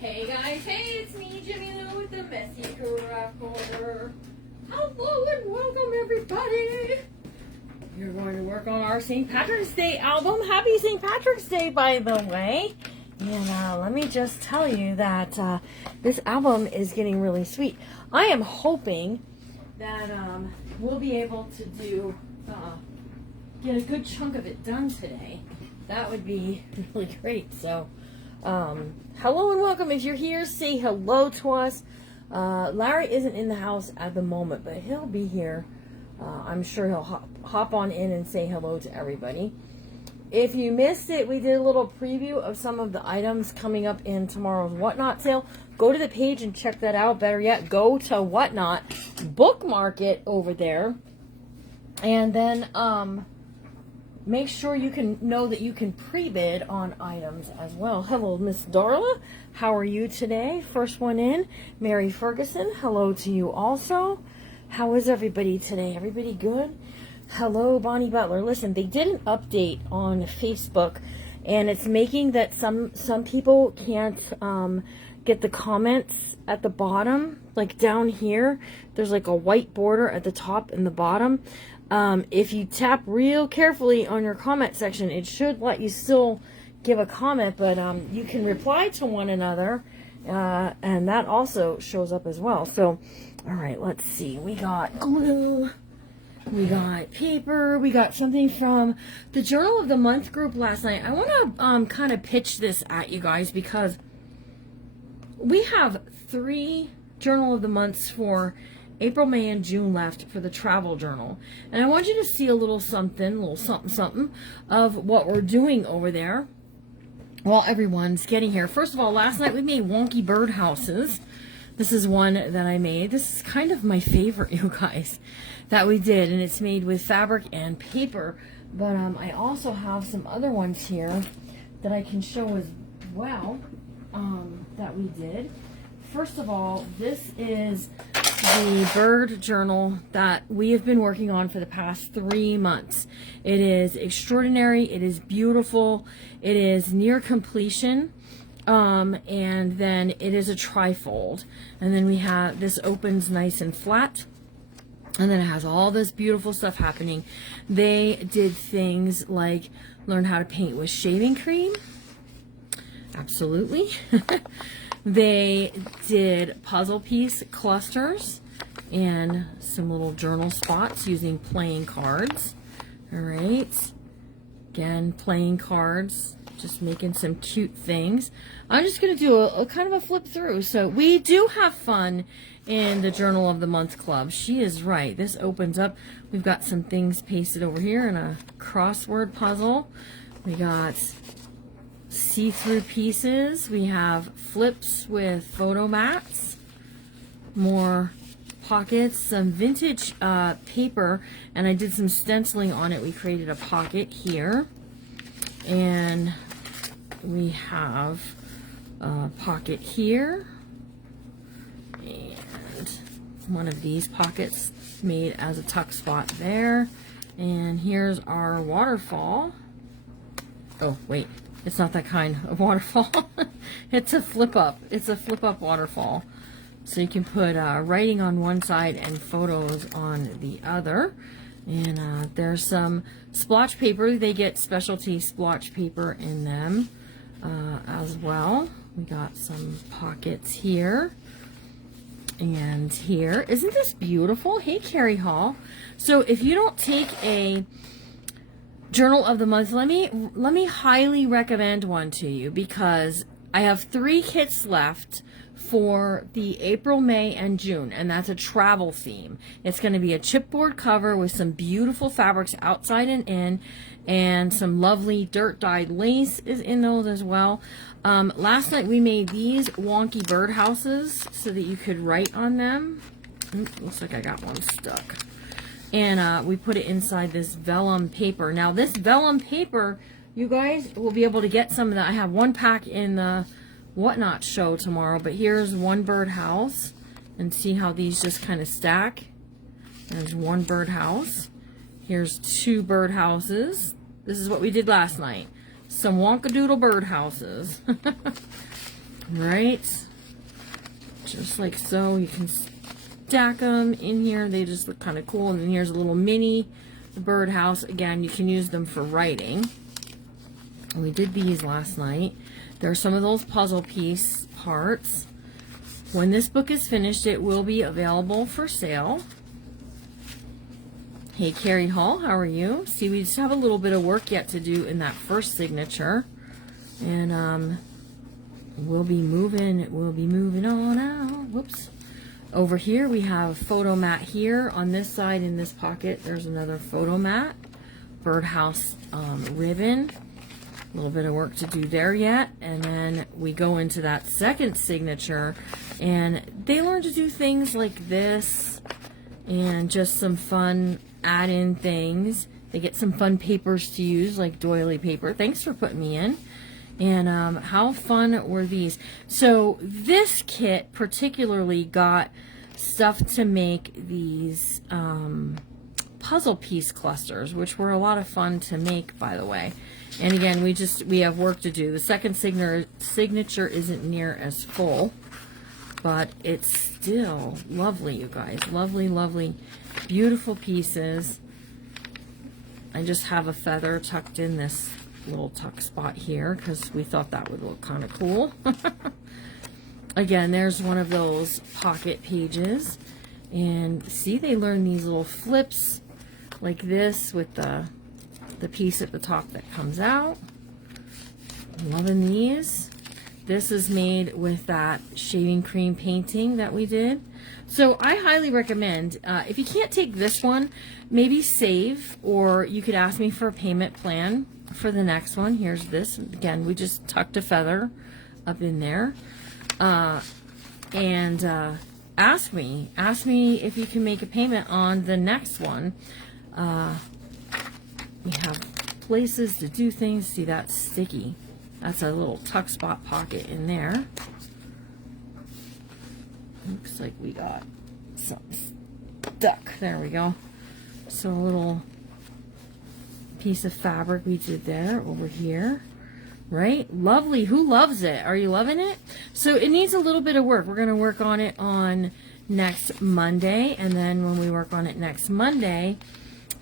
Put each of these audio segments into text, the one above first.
Hey guys, hey, it's me, Jimmy Lou with the Messy Craft Corner. Hello and welcome everybody. You're going to work on our St. Patrick's Day album. Happy St. Patrick's Day, by the way. And let me just tell you that this album is getting really sweet. I am hoping that we'll be able to do get a good chunk of it done today. That would be really great. So hello and welcome. If you're here, say hello to us. Larry isn't in the house at the moment, but he'll be here. I'm sure he'll hop on in and say hello to everybody. If you missed it, we did a little preview of some of the items coming up in tomorrow's Whatnot sale. Go to the page and check that out. Better yet, go to Whatnot, bookmark it over there, and then make sure you can know that you can pre-bid on items as well. Hello, Miss Darla. How are you today? First one in, Mary Ferguson. Hello to you also. How is everybody today? Everybody good? Hello, Bonnie Butler. Listen, they did an update on Facebook, and it's making that some people can't get the comments at the bottom. Like down here, there's like a white border at the top and the bottom. If you tap real carefully on your comment section, it should let you still give a comment, but you can reply to one another, and that also shows up as well. So, all right, let's see. We got glue. We got paper. We got something from the Journal of the Month group last night. I want to kind of pitch this at you guys because we have 3 Journal of the Months for April, May, and June left for the travel journal. And I want you to see a little something of what we're doing over there while everyone's getting here. First of all, last night we made wonky bird houses. This is one that I made. This is kind of my favorite, you guys, that we did. And it's made with fabric and paper. But I also have some other ones here that I can show as well that we did. First of all, this is the bird journal that we have been working on for the past 3 months. It is extraordinary. It is beautiful. It is near completion. And then it is a trifold. And then we have, this opens nice and flat. And then it has all this beautiful stuff happening. They did things like learn how to paint with shaving cream. Absolutely. They did puzzle piece clusters and some little journal spots using playing cards. All right. Again, playing cards, just making some cute things. I'm just going to do a kind of a flip through. So we do have fun in the Journal of the Month Club. She is right. This opens up. We've got some things pasted over here in a crossword puzzle. We got see-through pieces. We have flips with photo mats, more pockets, some vintage paper, and I did some stenciling on it. We created a pocket here, and we have a pocket here, and one of these pockets made as a tuck spot there, and here's our waterfall. Oh wait, it's not that kind of waterfall. It's a flip up. It's a flip up waterfall. So you can put writing on one side and photos on the other. And there's some splotch paper. They get specialty splotch paper in them as well. We got some pockets here and here. Isn't this beautiful? Hey, Carrie Hall. So if you don't take a Journal of the Month, let me highly recommend one to you, because I have 3 kits left for the April, May, and June, and that's a travel theme. It's going to be a chipboard cover with some beautiful fabrics outside and in, and some lovely dirt dyed lace is in those as well. Last night we made these wonky bird houses so that you could write on them. Looks like I got one stuck. And we put it inside this vellum paper. Now this vellum paper, you guys will be able to get some of that. I have 1 pack in the Whatnot show tomorrow, but here's 1 bird house, and see how these just kind of stack. There's 1 bird house. Here's 2 bird houses. This is what we did last night. Some wonkadoodle bird houses. right? Just like so. You can stack them in here. They just look kind of cool. And then here's a little mini birdhouse. Again, you can use them for writing. And we did these last night. There are some of those puzzle piece parts. When this book is finished, it will be available for sale. Hey, Carrie Hall, how are you? See, we just have a little bit of work yet to do in that first signature. And we'll be moving on out. Whoops. Over here, we have a photo mat here. On this side, in this pocket, there's another photo mat. Birdhouse ribbon. A little bit of work to do there yet. And then we go into that second signature. And they learn to do things like this. And just some fun add-in things. They get some fun papers to use, like doily paper. Thanks for putting me in. And how fun were these? So this kit particularly got stuff to make these puzzle piece clusters, which were a lot of fun to make, by the way. And again, we have work to do. The second signature isn't near as full, but it's still lovely, you guys. Lovely, lovely, beautiful pieces. I just have a feather tucked in this little tuck spot here because we thought that would look kind of cool. Again, there's one of those pocket pages, and see, they learn these little flips like this with the piece at the top that comes out. Loving these. This is made with that shaving cream painting that we did. So I highly recommend, if you can't take this one, maybe save, or you could ask me for a payment plan for the next one. Here's this. Again, we just tucked a feather up in there. And ask me if you can make a payment on the next one. We have places to do things. See, that's sticky. That's a little tuck spot pocket in there. Looks like we got something stuck. There we go. So a little piece of fabric we did there over here. Right? Lovely. Who loves it? Are you loving it? So it needs a little bit of work. We're going to work on it on next Monday. And then when we work on it next Monday,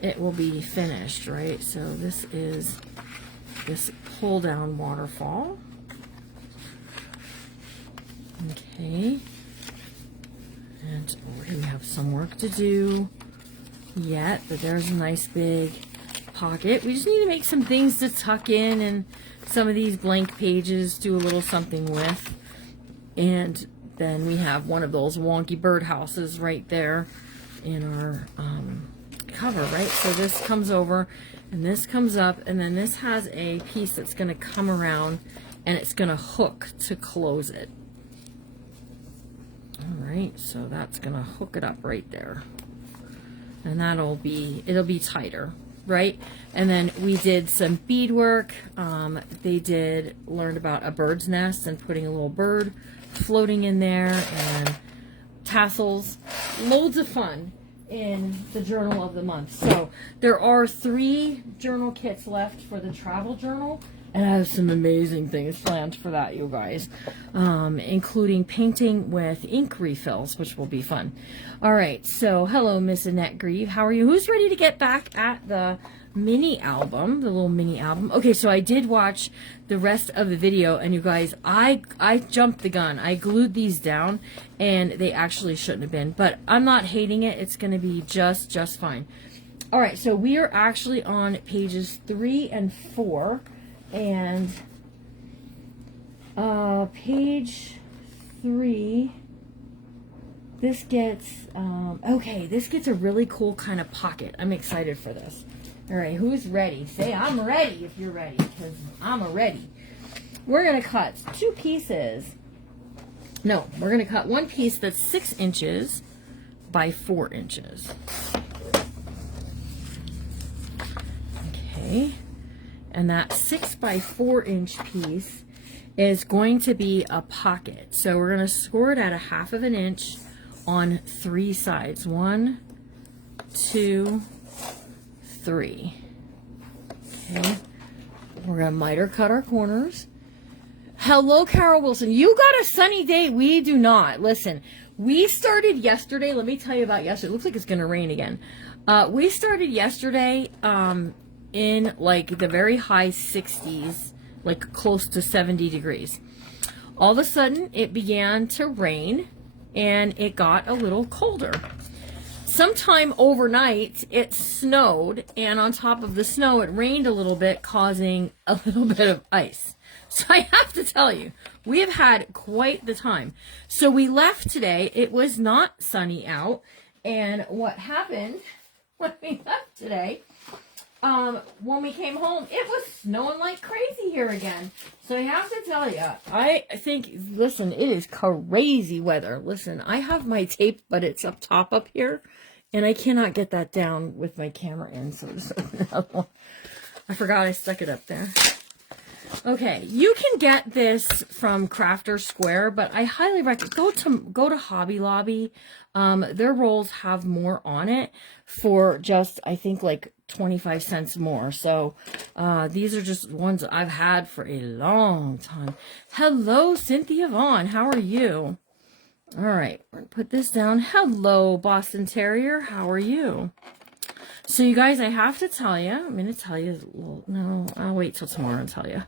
it will be finished, right? So this is this pull down waterfall. Okay. And over here we have some work to do yet, but there's a nice big pocket. We just need to make some things to tuck in and some of these blank pages do a little something with. And then we have one of those wonky birdhouses right there in our cover, right? So this comes over and this comes up, and then this has a piece that's going to come around and it's going to hook to close it. All right, so that's going to hook it up right there. And it'll be tighter, right? And then we did some beadwork. They learned about a bird's nest and putting a little bird floating in there, and tassels. Loads of fun in the journal of the month. So there are 3 journal kits left for the travel journal, and I have some amazing things planned for that, you guys, including painting with ink refills, which will be fun. All right, so hello, Miss Annette Grieve. How are you? Who's ready to get back at the mini album, the little mini album? Okay, so I did watch the rest of the video, and you guys, I jumped the gun. I glued these down, and they actually shouldn't have been, but I'm not hating it. It's going to be just fine. All right, so we are actually on pages 3 and 4, and page 3, this gets okay, this gets a really cool kind of pocket. I'm excited for this. All right, who's ready? Say I'm ready if you're ready, because I'm ready. We're going to cut 2 pieces. No, we're going to cut one piece that's 6 inches by 4 inches. Okay. And that 6 by 4 inch piece is going to be a pocket. So we're going to score it at a 1/2 inch on 3 sides. 1, 2, 3. Okay. We're going to miter cut our corners. Hello, Carol Wilson. You got a sunny day. We do not. Listen, we started yesterday. Let me tell you about yesterday. It looks like it's going to rain again. We started yesterday in like the very high 60s, like close to 70 degrees. All of a sudden, it began to rain and it got a little colder. Sometime overnight, it snowed, and on top of the snow, it rained a little bit, causing a little bit of ice. So I have to tell you, we have had quite the time. So we left today. It was not sunny out. And what happened when we left today, when we came home, it was snowing like crazy here again. So I have to tell you, I think, listen, it is crazy weather. Listen, I have my tape, but it's up top up here. And I cannot get that down with my camera in. So just open another one. I forgot I stuck it up there. Okay, you can get this from Crafter Square, but I highly recommend go to Hobby Lobby. Their rolls have more on it for just, I think, like 25 cents more. So these are just ones I've had for a long time. Hello, Cynthia Vaughn. How are you? All right, we're going to put this down. Hello, Boston Terrier. How are you? So, you guys, I have to tell you. I'm going to tell you. Well, no, I'll wait till tomorrow and tell you.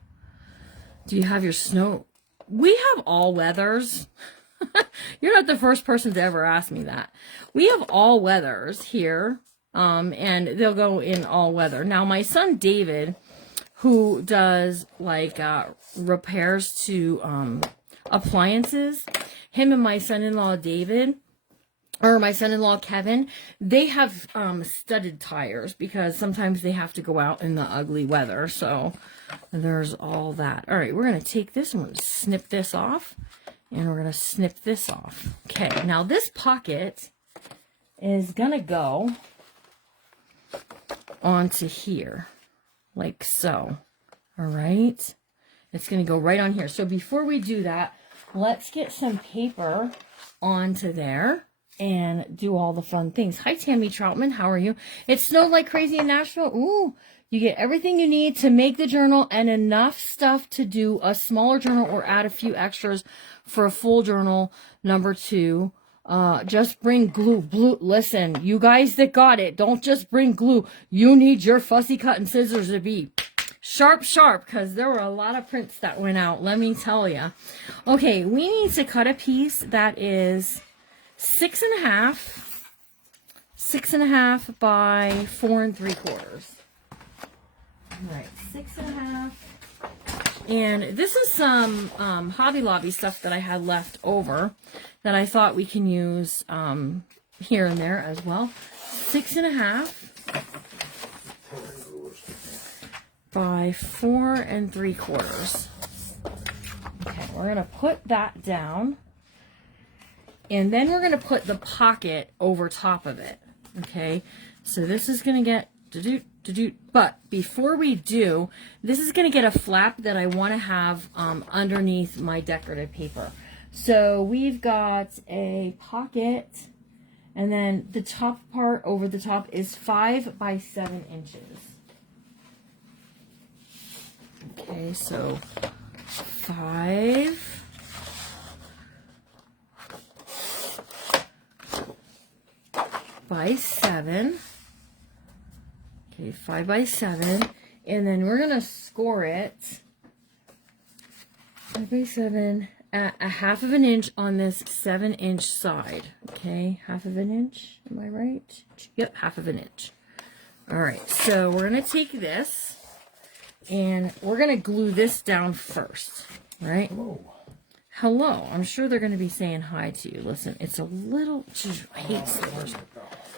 Do you have your snow? We have all weathers. You're not the first person to ever ask me that. We have all weathers here, and they'll go in all weather. Now, my son David, who does like repairs to appliances, him and my son-in-law David, or my son-in-law Kevin, they have studded tires because sometimes they have to go out in the ugly weather. So there's all that. All right, we're going to take this and we're going to snip this off. And we're going to snip this off. Okay, now this pocket is going to go onto here, like so. All right? It's going to go right on here. So before we do that, let's get some paper onto there and do all the fun things. Hi, Tammy Troutman. How are you? It snowed like crazy in Nashville. Ooh, you get everything you need to make the journal and enough stuff to do a smaller journal or add a few extras for a full journal. Number 2, just bring glue. Listen, you guys that got it, don't just bring glue. You need your fussy cutting scissors to be sharp, because there were a lot of prints that went out, let me tell you. Okay, we need to cut a piece that is 6.5 by 4 3/4. All right, 6.5. And this is some Hobby Lobby stuff that I had left over that I thought we can use here and there as well. 6.5 by 4 3/4. Okay, we're going to put that down. And then we're going to put the pocket over top of it. Okay, so this is going to get but before we do, this is going to get a flap that I want to have underneath my decorative paper. So we've got a pocket, and then the top part over the top is 5 by 7 inches. Okay, so 5 by 7. Okay, 5 by 7. And then we're going to score it 5 by 7 at a 1/2 inch on this 7-inch side. Okay, 1/2 inch. Am I right? Yep, 1/2 inch. All right, so we're going to take this and we're going to glue this down first. Right? Hello. I'm sure they're going to be saying hi to you. Listen, it's a little... I hate slivers.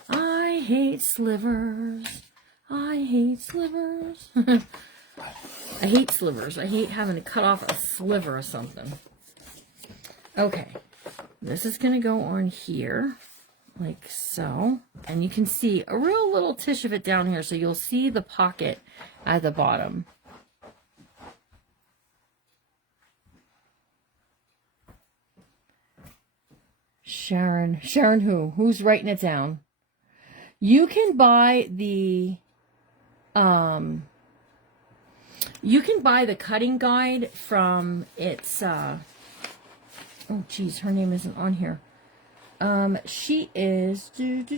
I hate slivers. I hate slivers. I hate slivers. I hate having to cut off a sliver or something. Okay. This is going to go on here. Like so. And you can see a real little tish of it down here. So you'll see the pocket at the bottom. Sharon who? Who's writing it down? You can buy the You can buy the cutting guide from its, oh geez, her name isn't on here. She is, it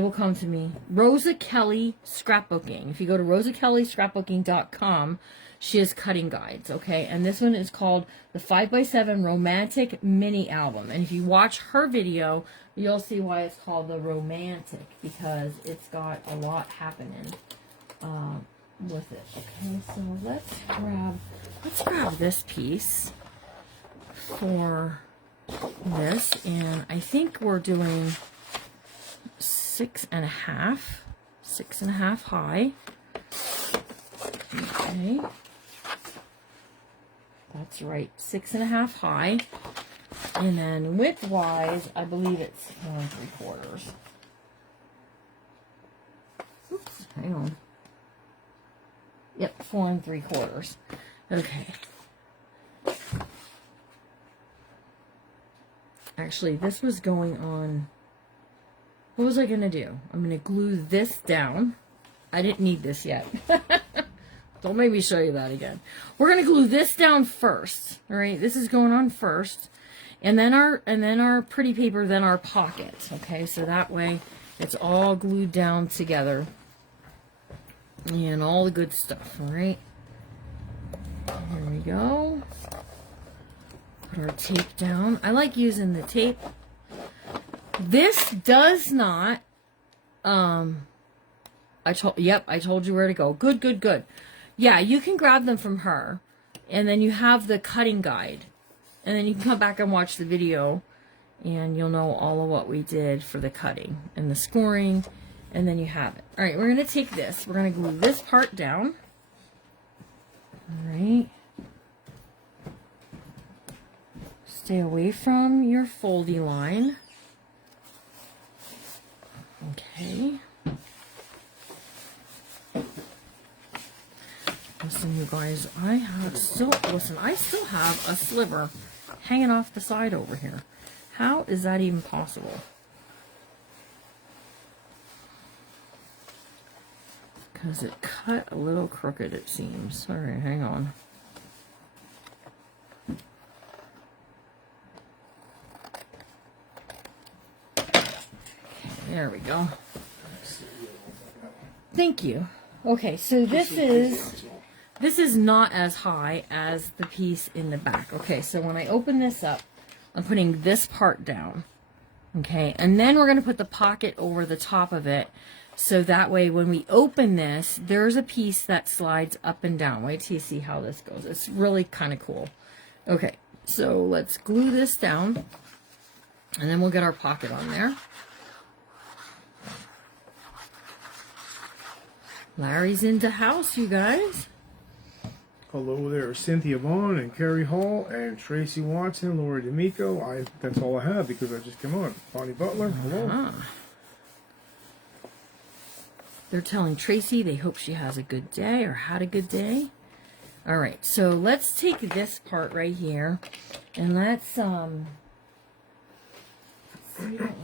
will come to me. Rosa Kelly Scrapbooking. If you go to rosakellyscrapbooking.com, she has cutting guides, okay? And this one is called the 5x7 Romantic Mini Album. And if you watch her video, you'll see why it's called the Romantic, because it's got a lot happening with it. Okay, so let's grab this piece for this. And I think we're doing 6.5 high. Okay, that's right, 6.5 high, and then width-wise, I believe it's 4 3/4. Oops, hang on. Yep, 4 3/4. Okay. Actually, this was going on. What was I going to do? I'm going to glue this down. I didn't need this yet. Don't make me show you that again. We're going to glue this down first. All right, this is going on first. And then our pretty paper, then our pocket. Okay, so that way it's all glued down together. And all the good stuff, all right? Here we go. Put our tape down. I like using the tape. This does not, I told you where to go. Good, good, good. Yeah, you can grab them from her, and then you have the cutting guide, and then you can come back and watch the video, and you'll know all of what we did for the cutting and the scoring, and then you have it. All right, we're going to take this. We're going to glue this part down. All right. Stay away from your foldy line. Okay. Listen, you guys, I still have a sliver hanging off the side over here. How is that even possible? Because it cut a little crooked, it seems. All right, hang on. There we go. Thank you. Okay, so this is not as high as the piece in the back. Okay, so when I open this up, I'm putting this part down. Okay, and then we're going to put the pocket over the top of it. So that way when we open this, there's a piece that slides up and down. Wait till you see how this goes. It's really kind of cool. Okay, so let's glue this down. And then we'll get our pocket on there. Larry's in the house, you guys. Hello there, Cynthia Vaughn and Carrie Hall and Tracy Watson, Laura D'Amico. That's all I have because I just came on. Bonnie Butler, hello. They're telling Tracy they hope she has a good day or had a good day. All right, so let's take this part right here and let's see what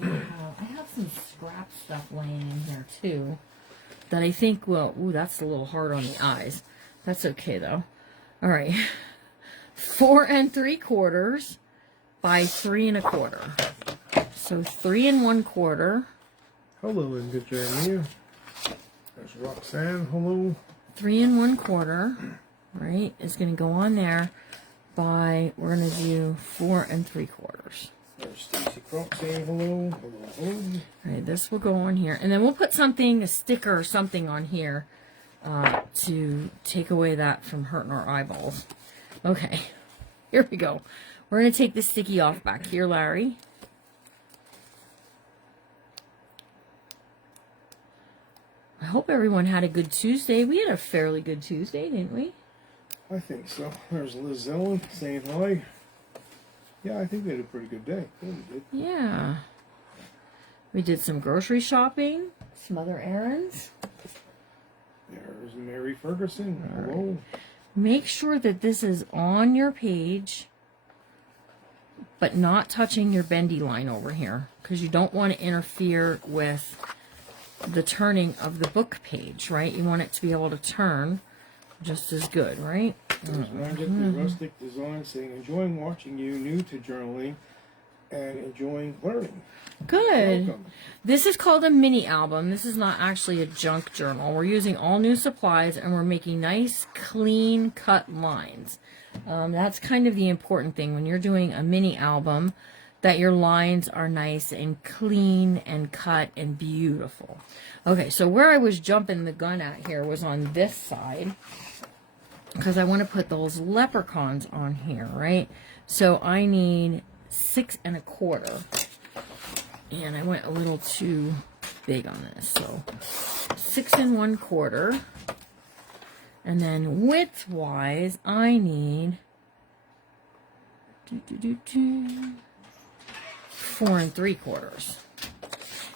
we have. I have some scrap stuff laying in here too that I think will, ooh, that's a little hard on the eyes. That's okay though. All right, 4 3/4 by 3 1/4. So 3 1/4. Hello, Linda Jeremiah. There's Roxanne, hello. 3 1/4, right, is going to go on there by, we're going to do 4 3/4. There's Stacy Croc saying hello. Hello, hello. All right, this will go on here. And then we'll put something, a sticker or something on here to take away that from hurting our eyeballs. Okay, here we go. We're going to take the sticky off back here, Larry. I hope everyone had a good Tuesday. We had a fairly good Tuesday, didn't we? I think so. There's Liz Ellen saying hi. Yeah, I think they had a pretty good day. Yeah, we did. Yeah. We did some grocery shopping, some other errands. There's Mary Ferguson. Hello. Right. Make sure that this is on your page, but not touching your bendy line over here, because you don't want to interfere with the turning of the book page, right? You want it to be able to turn just as good, right? There's Magic, the rustic design, saying, enjoying watching you, new to journaling, and enjoying learning. Good. Welcome. This is called a mini album. This is not actually a junk journal. We're using all new supplies and we're making nice, clean cut lines. That's kind of the important thing when you're doing a mini album, that your lines are nice and clean and cut and beautiful. Okay, so where I was jumping the gun at here was on this side, because I want to put those leprechauns on here, right? So I need 6 1/4. And I went a little too big on this. So 6 1/4. And then width-wise, I need 4 3/4.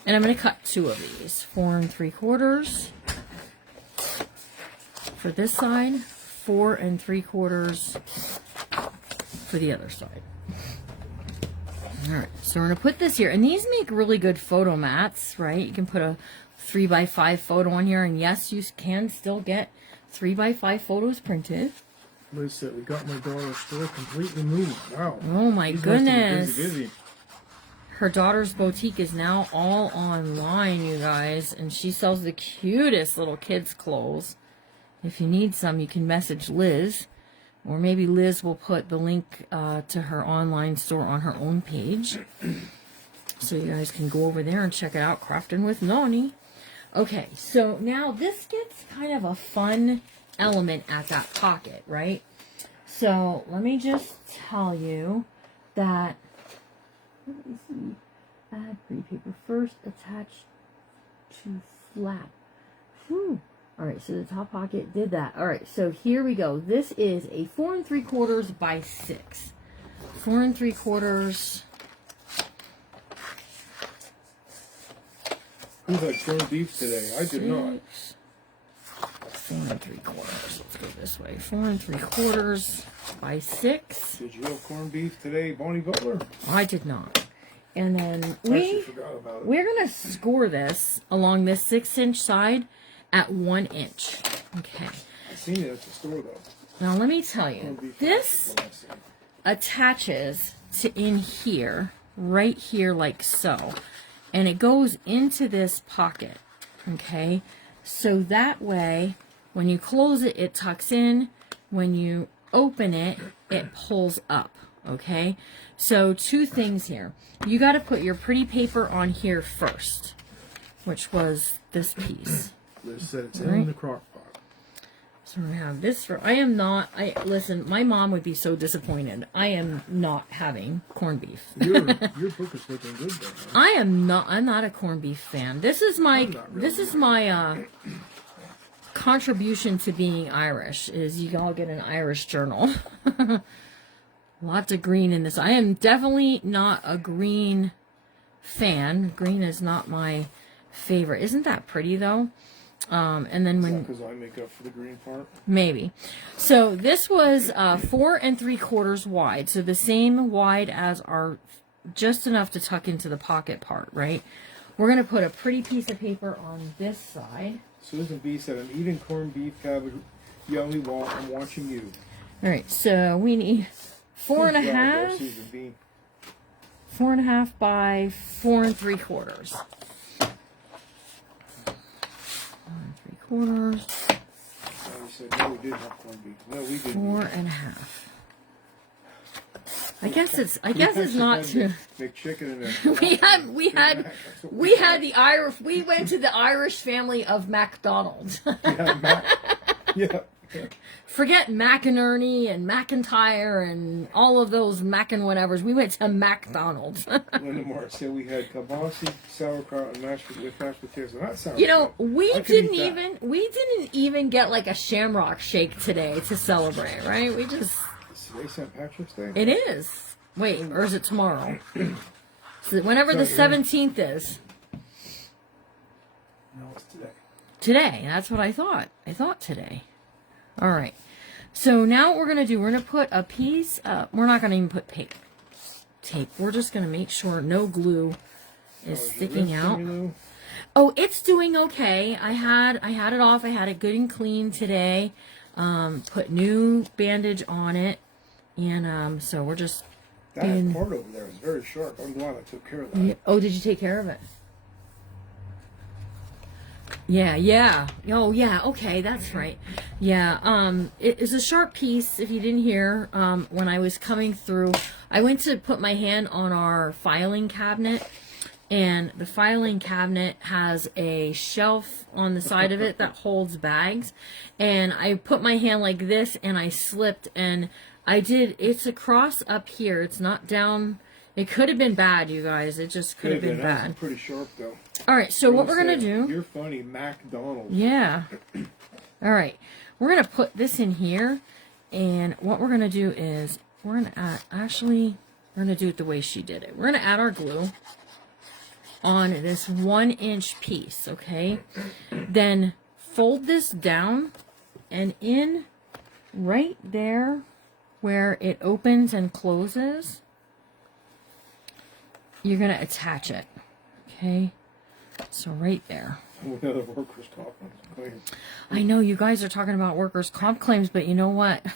And I'm going to cut 2 of these. 4 3/4 for this side, 4 3/4 for the other side. Alright, so we're going to put this here. And these make really good photo mats, right? You can put a 3x5 photo on here. And yes, you can still get 3x5 photos printed. Liz said, we got my daughter's store completely moved. Wow. Oh my These must have been goodness. busy. Her daughter's boutique is now all online, you guys. And she sells the cutest little kids' clothes. If you need some, you can message Liz. Or maybe Liz will put the link to her online store on her own page. So you guys can go over there and check it out. Crafting with Noni. Okay, so now this gets kind of a fun element at that pocket, right? So let me just tell you that, let me see, add pretty paper first, attach to flap. Whew. Alright, so the top pocket did that. Alright, so here we go. This is a 4 3/4 by 6. 4 3/4. Who had corned beef today? I did not. 4 3/4. Let's go this way. 4 3/4 by 6. Did you have corned beef today, Bonnie Butler? I did not. And then I actually forgot about it. we're going to score this along this 6-inch side at 1 inch. Okay. I've seen it at the store, though. Now let me tell you, Corned beef this is the last thing. attaches to in here, right here like so. And it goes into this pocket. Okay. So that way, when you close it, it tucks in. When you open it, it pulls up. Okay. So 2 things here. You got to put your pretty paper on here first, which was this piece. Liz said it's Right. in the crock pot. So I have this for, listen, my mom would be so disappointed. I am not having corned beef. Your book is looking good, though. Huh? I'm not a corned beef fan. This is my, contribution to being Irish, is you all get an Irish journal. Lots of green in this. I am definitely not a green fan. Green is not my favorite. Isn't that pretty though? And then when Because I make up for the green part. maybe. So this was 4 3/4 wide. So the same wide as our, just enough to tuck into the pocket part, right? We're going to put a pretty piece of paper on this side. Susan B said, I'm eating corned beef, cabbage, yummy while I'm watching you. All right, so we need 4 Good job there, 1/2, Susan B. 4 1/2 by 4 3/4. 4 3/4, I said, no, we didn't have corned beef. No, we didn't. 4 1/2. I guess it's not too. McChicken and We had the Irish. We went to the Irish family of McDonald's. Yeah. Forget McInerney and McIntyre and all of those Mac and whatevers. We went to McDonald's. Linda Mark said we had kielbasa, sauerkraut, and mashed potatoes. And that sounds You know, good. we I could didn't eat that. even get like a Shamrock Shake today to celebrate, right? We just, Is today St. Patrick's Day? it is. Wait, or is it tomorrow? So whenever the Sorry, 17th is. No, it's today. Today. That's what I thought. I thought today. All right. So now what we're going to do, we're going to put a piece, we're not going to even put tape. We're just going to make sure no glue is Oh, sticking your out. wrist, you know? Oh, it's doing okay. I had it off. I had it good and clean today. Put new bandage on it, and so we're just. That part over there is very sharp. I'm glad I took care of that. Yeah. Oh, did you take care of it? Yeah. Oh, yeah. Okay, that's right. Yeah. It is a sharp piece. If you didn't hear, when I was coming through, I went to put my hand on our filing cabinet, and the filing cabinet has a shelf on the side of it that holds bags, and I put my hand like this, and I slipped, and it's across up here. It's not down. It could have been bad, you guys. It just could have been bad. That's pretty sharp, though. All right, so what we're going to do... You're funny, McDonald's. Yeah. All right. We're going to put this in here, and what we're going to do is we're going to add... Actually, we're going to do it the way she did it. We're going to add our glue on this 1-inch piece, okay? Then fold this down, and in right there where it opens and closes, you're going to attach it, okay? So right there. Another workers' comp claim. I know you guys are talking about workers' comp claims, but you know what?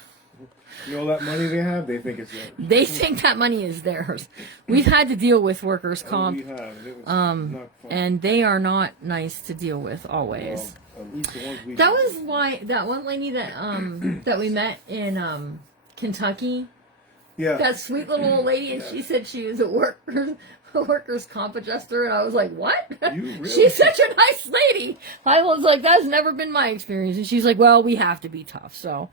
You know that money they have? They think it's theirs. They think that money is theirs. We've had to deal with workers' comp, We have. It was not fun. and they are not nice to deal with always. Well, at least the ones we That was why that one lady that that we met in Kentucky, yeah. that sweet little old lady, and she said she was a workers' comp adjuster, and I was like, what? You really? She's such a nice lady. I was like, that's never been my experience. And she's like, well, we have to be tough. So,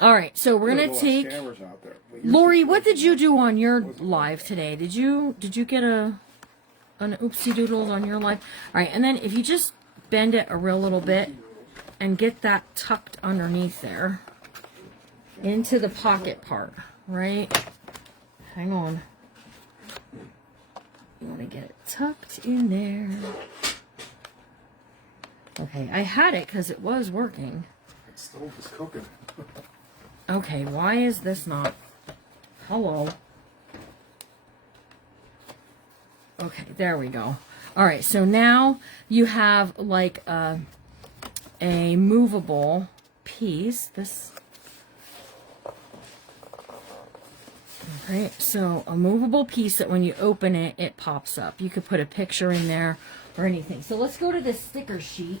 all right. So we're There's gonna a lot of take. scammers out there, but your Lori, what did situation you do on your live today? Did you get an oopsie doodles on your live? All right, and then if you just bend it a real little bit and get that tucked underneath there into the pocket part, right? Hang on. You want to get it tucked in there. Okay, I had it because it was working. That stove is cooking. Okay, why is this not? Hello. Okay, there we go. All right, so now you have like a movable piece. This. All right, so a movable piece that when you open it, it pops up. You could put a picture in there or anything. So let's go to this sticker sheet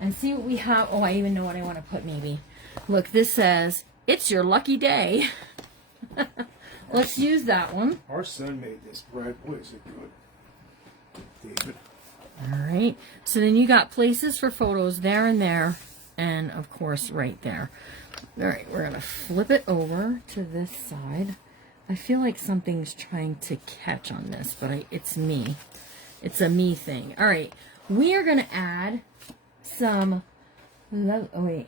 and see what we have. Oh, I even know what I want to put maybe. Look, this says, "It's your lucky day." Let's use that one. Our son made this bread. Boy, is it good. David. All right. So then you got places for photos there and there, and of course right there. All right, we're going to flip it over to this side. I feel like something's trying to catch on this, but it's me. It's a me thing. All right. We are going to add some... Oh, wait.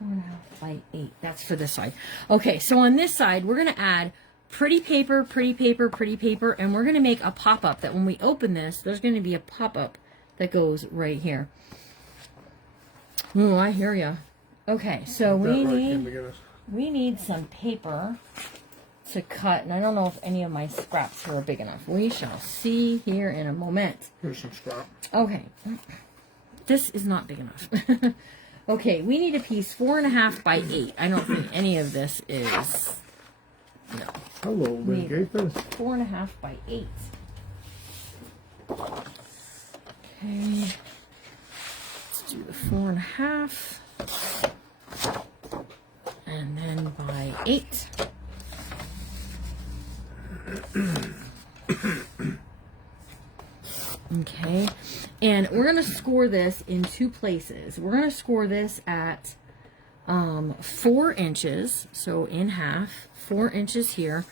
4.5 by 8. That's for this side. Okay, so on this side, we're going to add pretty paper, pretty paper, pretty paper, and we're going to make a pop-up that when we open this, there's going to be a pop-up that goes right here. Oh, I hear ya. Okay, so we need some paper to cut, and I don't know if any of my scraps were big enough. We shall see here in a moment. Here's some scrap. Okay, this is not big enough. Okay, we need a piece 4.5 by 8. I don't think any of this is. No. Hello, Lynn Gaither. 4.5 by 8. Okay. Let's do the 4.5. And then by 8. Okay. And we're going to score this in 2 places. We're going to score this at 4 inches, so in half, 4 inches here.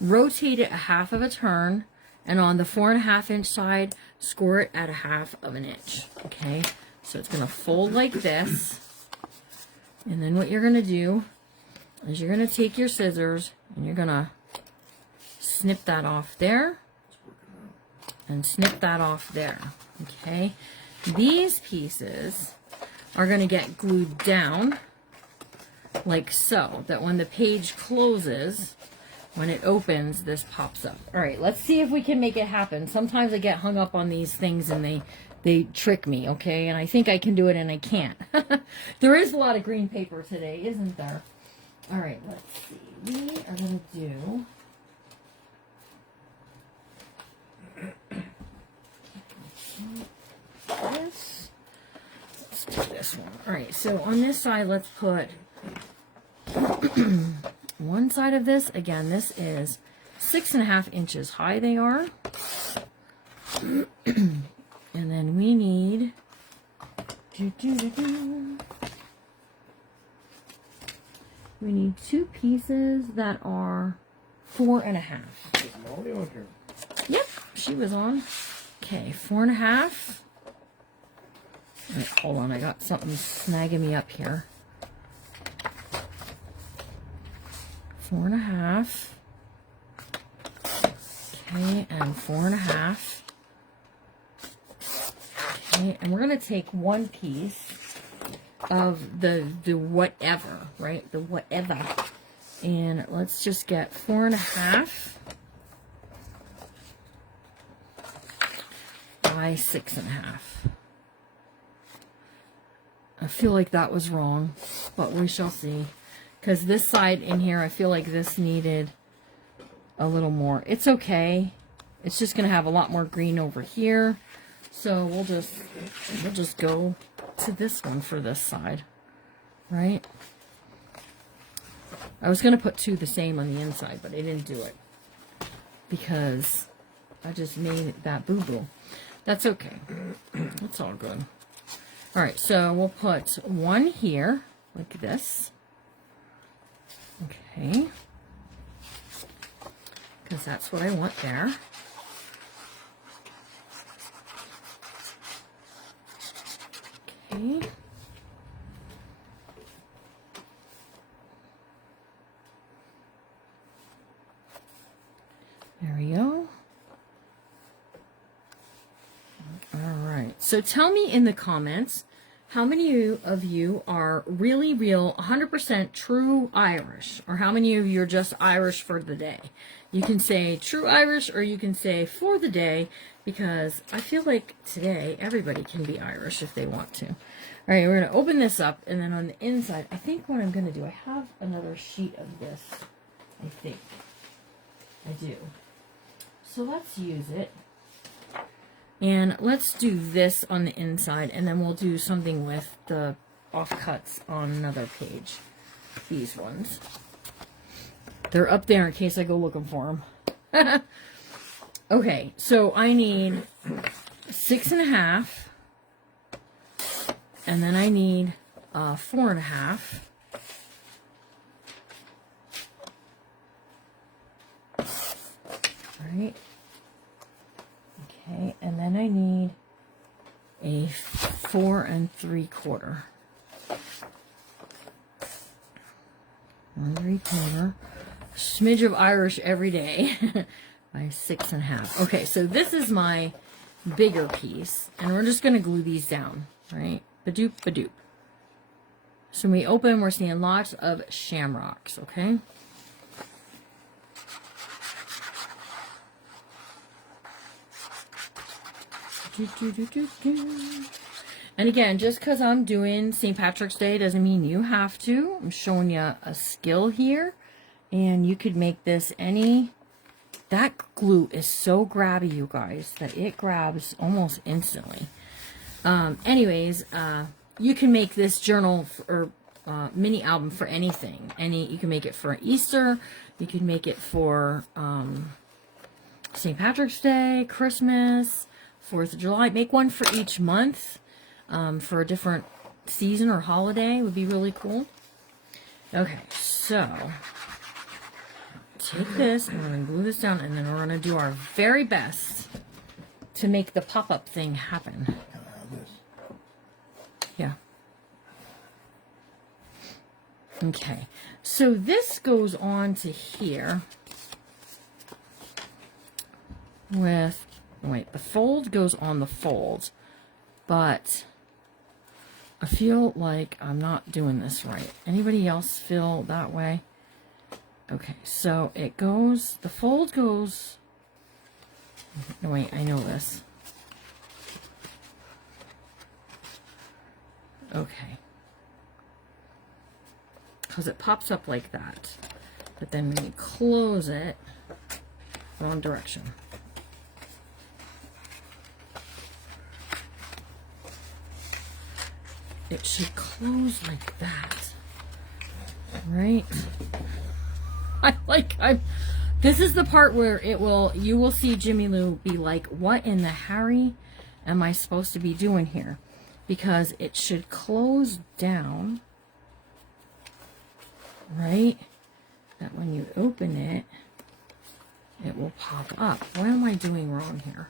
Rotate it a half of a turn, and on the 4.5 inch side, score it at a half of an inch. Okay, so it's going to fold like this, and then what you're going to do is you're going to take your scissors and you're going to snip that off there, and snip that off there. Okay, these pieces are going to get glued down like so, that when the page closes, when it opens, this pops up. All right, let's see if we can make it happen. Sometimes I get hung up on these things and they trick me, okay? And I think I can do it and I can't. There is a lot of green paper today, isn't there? All right, let's see. We are going to do... this. Let's do this one. All right, so on this side, let's put one side of this. Again, this is 6.5 inches high they are. And then we need we need 2 pieces that are 4.5. Is Molly on here? Yep, she was on. Okay, 4.5. Wait, hold on, I got something snagging me up here. 4.5. Okay, and 4.5. Okay, and we're gonna take one piece of the whatever, right? The whatever. And let's just get 4.5 by 6.5. I feel like that was wrong, but we shall see. Because this side in here, I feel like this needed a little more. It's okay. It's just going to have a lot more green over here. So we'll just go to this one for this side, right? I was going to put 2 the same on the inside, but I didn't do it because I just made that boo-boo. That's okay. It's all good. All right, so we'll put 1 here, like this. Okay. Because that's what I want there. Okay. There we go. All right. So tell me in the comments, how many of you are really real, 100% true Irish? Or how many of you are just Irish for the day? You can say true Irish or you can say for the day, because I feel like today everybody can be Irish if they want to. All right, we're going to open this up, and then on the inside, I think what I'm going to do, I have another sheet of this, I think. I do. So let's use it. And let's do this on the inside, and then we'll do something with the offcuts on another page. These ones. They're up there in case I go looking for them. Okay, so I need 6.5. And then I need 4.5. Right. Okay, and then I need a 4 3/4. 1 3/4. Smidge of Irish every day by 6.5. Okay, so this is my bigger piece, and we're just going to glue these down, right? Badoop, badoop. So when we open, we're seeing lots of shamrocks, okay? And again, just because I'm doing St. Patrick's Day doesn't mean you have to. I'm showing you a skill here, and you could make this any... That glue is so grabby, you guys, that it grabs almost instantly. Anyways, you can make this journal or mini album for anything. You can make it for Easter. You can make it for St. Patrick's Day, Christmas, 4th of July. Make one for each month for a different season or holiday would be really cool. Okay, so take this, and we're going to glue this down, and then we're going to do our very best to make the pop-up thing happen. Yeah. Okay, so this goes on to here with, wait, the fold goes on the fold, but I feel like I'm not doing this right. Anybody else feel that way? Okay, so it goes, the fold goes, no wait, I know this. Okay. Because it pops up like that. But then when you close it, wrong direction. It should close like that. Right? This is the part where you will see Jimmy Lou be like, what in the Harry am I supposed to be doing here? Because it should close down, right? That when you open it, it will pop up. What am I doing wrong here?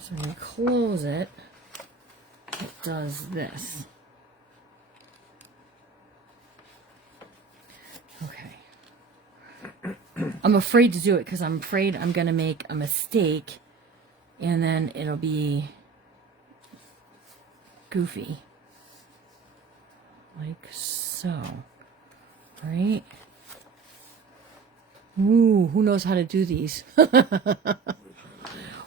So when you close it, it does this. Okay. I'm afraid to do it because I'm afraid I'm going to make a mistake and then it'll be goofy. Like so. Right? Ooh, who knows how to do these?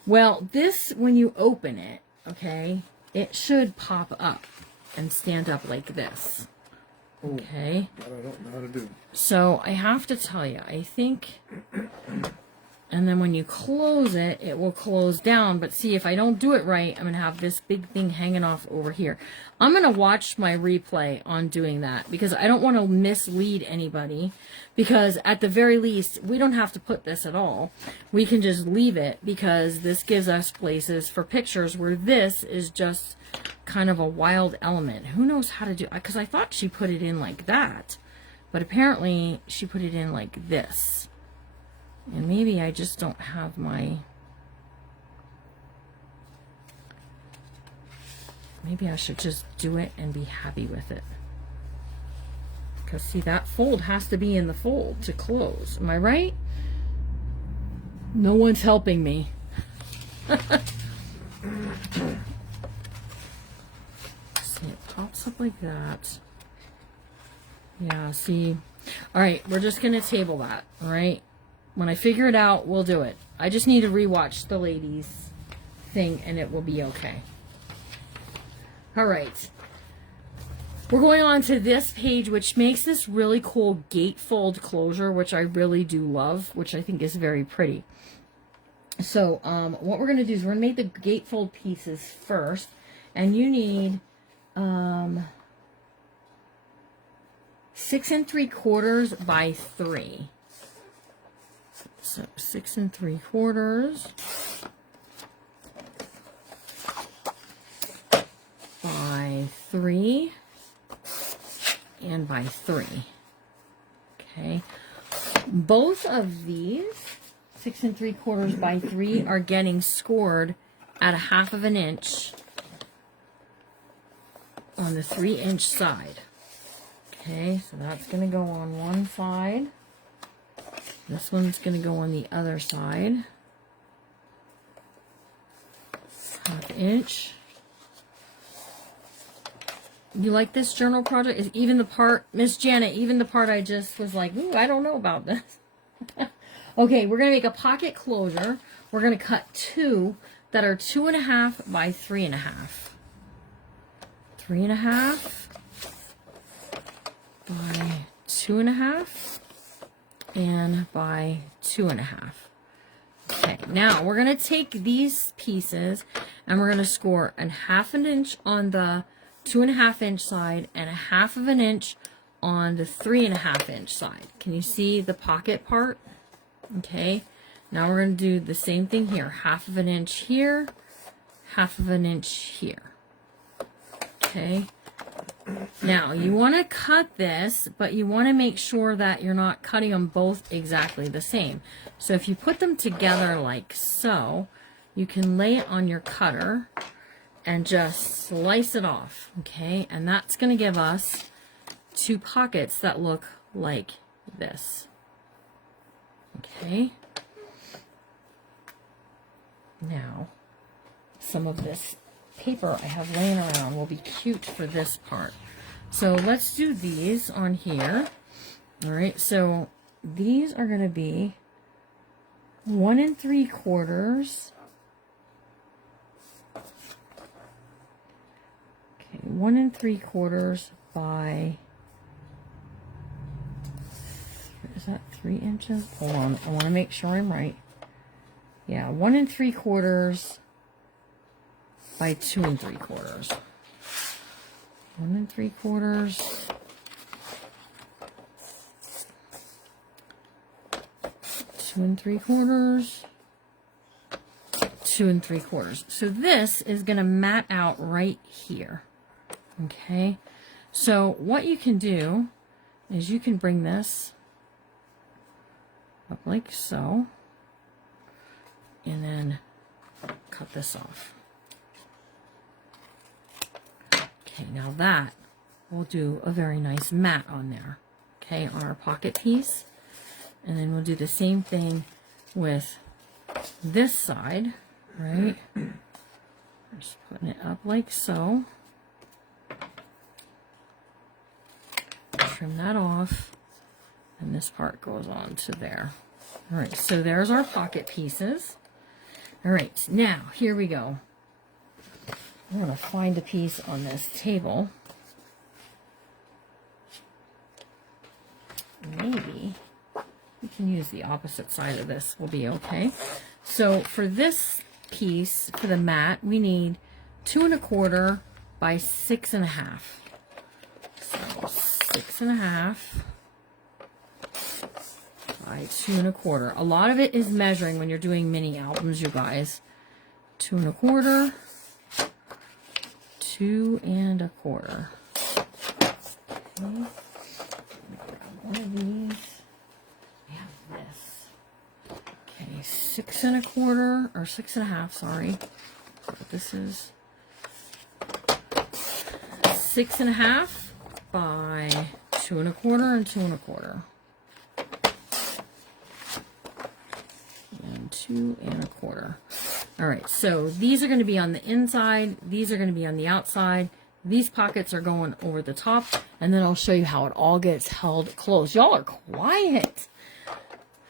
Well, this, when you open it, okay, it should pop up and stand up like this. Okay. That I don't know how to do. So I have to tell you, I think, and then when you close it, it will close down. But see, if I don't do it right, I'm going to have this big thing hanging off over here. I'm going to watch my replay on doing that because I don't want to mislead anybody. Because at the very least, we don't have to put this at all. We can just leave it because this gives us places for pictures where this is just kind of a wild element. Who knows how to do it? Because I thought she put it in like that. But apparently she put it in like this. And maybe I just don't have my... Maybe I should just do it and be happy with it. Because see, that fold has to be in the fold to close. Am I right? No one's helping me. See, it pops up like that. Yeah, see. All right, we're just going to table that, all right? When I figure it out, we'll do it. I just need to rewatch the ladies thing, and it will be okay. All right. We're going on to this page, which makes this really cool gatefold closure, which I really do love, which I think is very pretty. So what we're going to do is we're going to make the gatefold pieces first, and you need 6 3/4 by 3. So 6 3/4 by 3 and by 3. Okay. Both of these 6 3/4 by 3 are getting scored at 1/2 inch on the 3-inch side. Okay, so that's going to go on one side. This one's going to go on the other side. 1/2 inch. You like this journal project? Is even the part, Miss Janet, even the part I just was like, ooh, I don't know about this. Okay, we're going to make a pocket closure. We're going to cut 2 that are 2.5 by 3.5. 3.5 by 2.5 and by 2.5. Okay, now we're going to take these pieces and we're going to score 1/2 inch on the 2.5 inch side and 1/2 inch on the 3.5 inch side. Can you see the pocket part? Okay, now we're going to do the same thing here. 1/2 inch here, 1/2 inch here. Okay, now you want to cut this, but you want to make sure that you're not cutting them both exactly the same. So if you put them together like so, you can lay it on your cutter and just slice it off, okay? And that's going to give us 2 pockets that look like this, okay? Now, some of this paper I have laying around will be cute for this part. So let's do these on here. All right, so these are going to be 1 3/4. Okay, 1 3/4 by, is that 3 inches? Hold on, I want to make sure I'm right. Yeah, 1 3/4 by 2 3/4. 1 3/4. 2 3/4. 2 3/4. So this is going to mat out right here. Okay. So what you can do is you can bring this up like so. And then cut this off. Okay, now that will do a very nice mat on there. Okay, on our pocket piece. And then we'll do the same thing with this side, right? Just putting it up like so. Trim that off. And this part goes on to there. All right, so there's our pocket pieces. All right, now here we go. I'm going to find a piece on this table. Maybe we can use the opposite side of this. Will be okay. So for this piece, for the mat, we need 2 1/4 by 6 1/2. So 6 1/2 by 2 1/4. A lot of it is measuring when you're doing mini albums, you guys. 2 1/4. 2 1/4. Okay. One of these. We have this. Okay, 6 1/4 or 6 1/2. Sorry, what this is. 6 1/2 by 2 1/4 and 2 1/4. And 2 1/4. All right, so these are going to be on the inside. These are going to be on the outside. These pockets are going over the top. And then I'll show you how it all gets held closed. Y'all are quiet.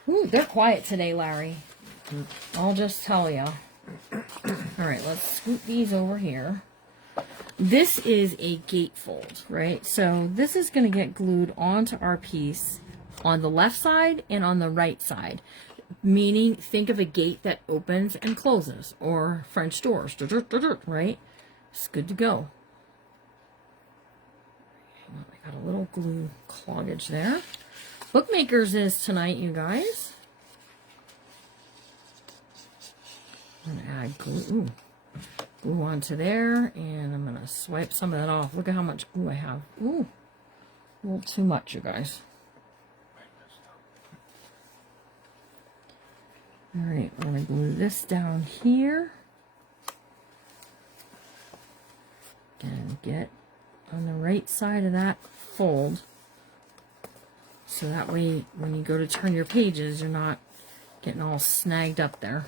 Ooh, they're quiet today, Larry. I'll just tell you. All right, let's scoot these over here. This is a gatefold, right? So this is going to get glued onto our piece on the left side and on the right side. Meaning, think of a gate that opens and closes, or French doors, right? It's good to go. I got a little glue cloggage there. Bookmakers is tonight, you guys. I'm going to add glue. Glue onto there, and I'm going to swipe some of that off. Look at how much glue I have. Ooh, a little too much, you guys. All right, we're going to glue this down here. And get on the right side of that fold. So that way, when you go to turn your pages, you're not getting all snagged up there.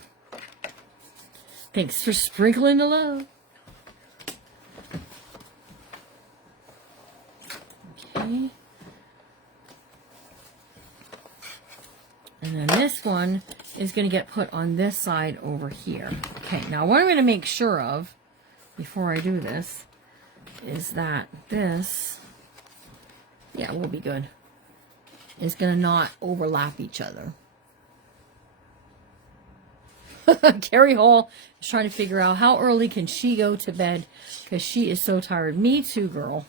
Thanks for sprinkling the love. Okay. And then this one is going to get put on this side over here. Okay, now what I'm going to make sure of before I do this is that this, yeah, will be good, is going to not overlap each other. Carrie Hall is trying to figure out how early can she go to bed because she is so tired. Me too, girl.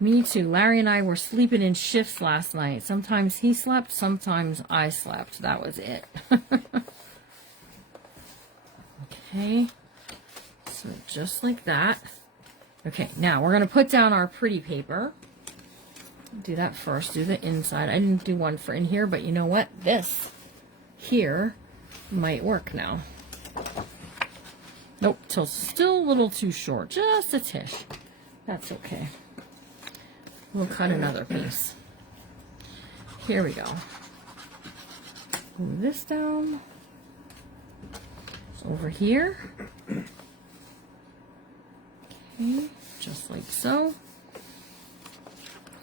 Me too. Larry and I were sleeping in shifts last night. Sometimes he slept, sometimes I slept. That was it. Okay. So just like that. Okay, now we're going to put down our pretty paper. Do that first. Do the inside. I didn't do one for in here, but you know what? This here might work now. Nope, still a little too short. Just a tish. That's okay. We'll cut another piece. Here we go. Move this down. Over here. Okay, just like so.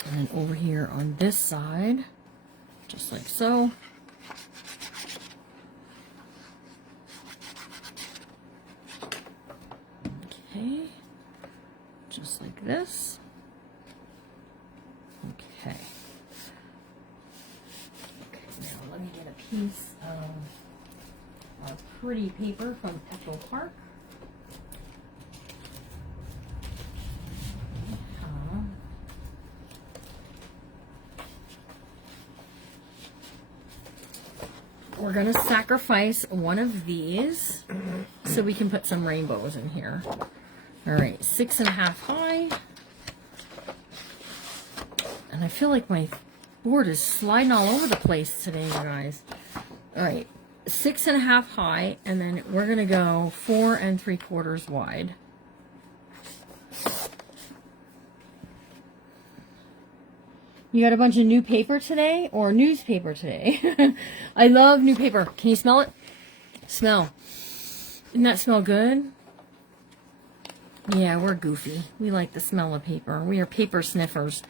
And then over here on this side, just like so. Okay, just like this. Okay. Okay, now let me get a piece of our pretty paper from Echo Park. We're gonna sacrifice one of these so we can put some rainbows in here. All right, 6.5 high. And I feel like my board is sliding all over the place today, you guys. All right, 6.5 high, and then we're gonna go 4 3/4 wide. You got a bunch of new paper today, or newspaper today? I love new paper. Can you smell it? Smell. Doesn't that smell good? Yeah, we're goofy. We like the smell of paper. We are paper sniffers.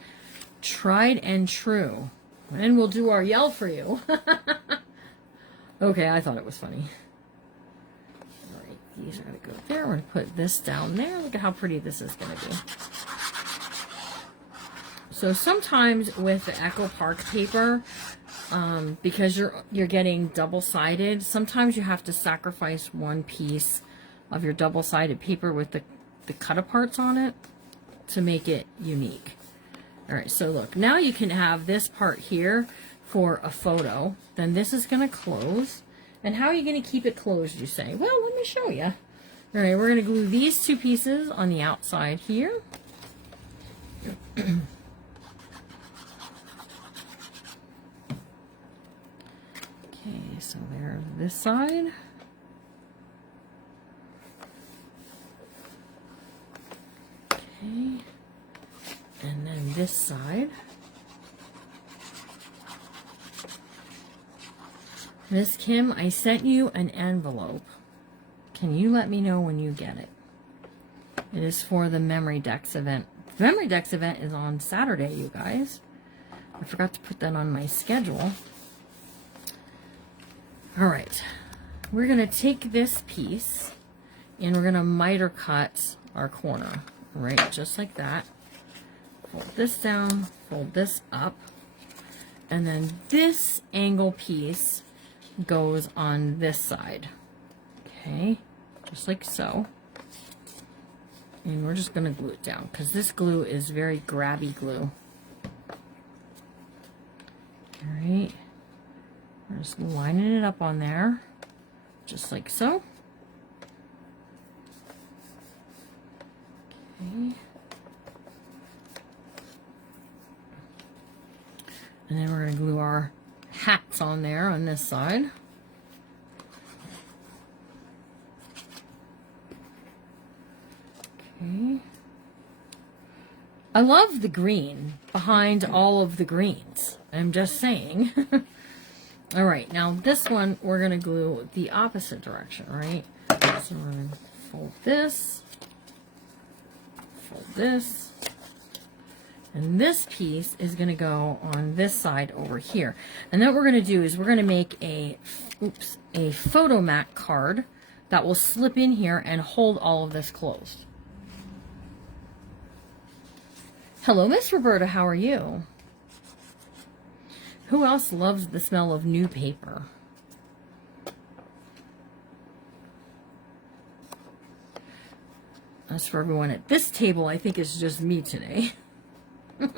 Tried and true. And we'll do our yell for you. Okay, I thought it was funny. All right, these are going to go there. We're going to put this down there. Look at how pretty this is going to be. So sometimes with the Echo Park paper, because you're getting double-sided, sometimes you have to sacrifice one piece of your double-sided paper with the cut-aparts on it to make it unique. All right, so look, now you can have this part here for a photo. Then this is going to close. And how are you going to keep it closed, you say? Well, let me show you. All right, we're going to glue these two pieces on the outside here. Okay, so there's this side. Okay, and then this side. Miss Kim, I sent you an envelope. Can you let me know when you get it? It is for the Memory Decks event. The Memory Decks event is on Saturday, you guys. I forgot to put that on my schedule. All right, we're gonna take this piece and we're gonna miter cut our corner, right? Just like that. Fold this down, fold this up, and then this angle piece goes on this side. Okay, just like so. And we're just gonna glue it down because this glue is very grabby glue. All right. We're just lining it up on there, just like so. Okay. And then we're going to glue our hats on there on this side. Okay. I love the green behind all of the greens. I'm just saying. All right, now this one, we're going to glue the opposite direction, right? So we're going to fold this, and this piece is going to go on this side over here. And then what we're going to do is we're going to make a photo mat card that will slip in here and hold all of this closed. Hello, Miss Roberta, how are you? Who else loves the smell of new paper? As for everyone at this table, I think it's just me today. I'm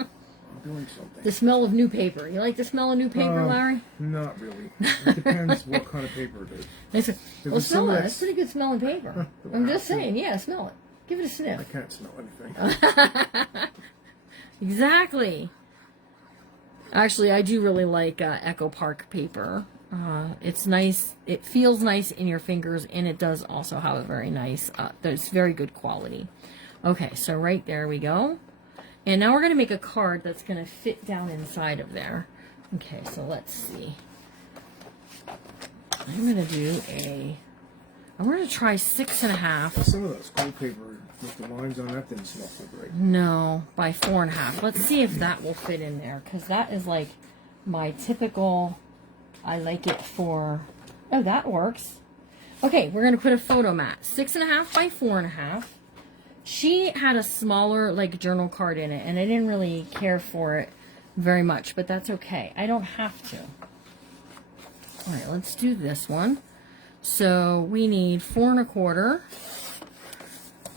doing something. The smell of new paper. You like the smell of new paper, Larry? Not really. It depends what kind of paper it is. Well, smell it. It's pretty good smelling paper. I'm just saying, yeah, smell it. Give it a I sniff. can't smell anything. Exactly. Actually, I do really like Echo Park paper. It's nice. It feels nice in your fingers, and it does also have a very nice, it's very good quality. Okay, so right there we go. And now we're going to make a card that's going to fit down inside of there. Okay, so let's see. I'm going to try 6.5. Some of that school paper With the lines on that didn't smell so great. No, by 4.5. Let's see if that will fit in there, because that is like my typical, I like it for, oh, that works. Okay, we're going to put a photo mat, 6.5 by 4.5. She had a smaller like journal card in it, and I didn't really care for it very much, but that's okay. I don't have to. All right, let's do this one. So we need 4.25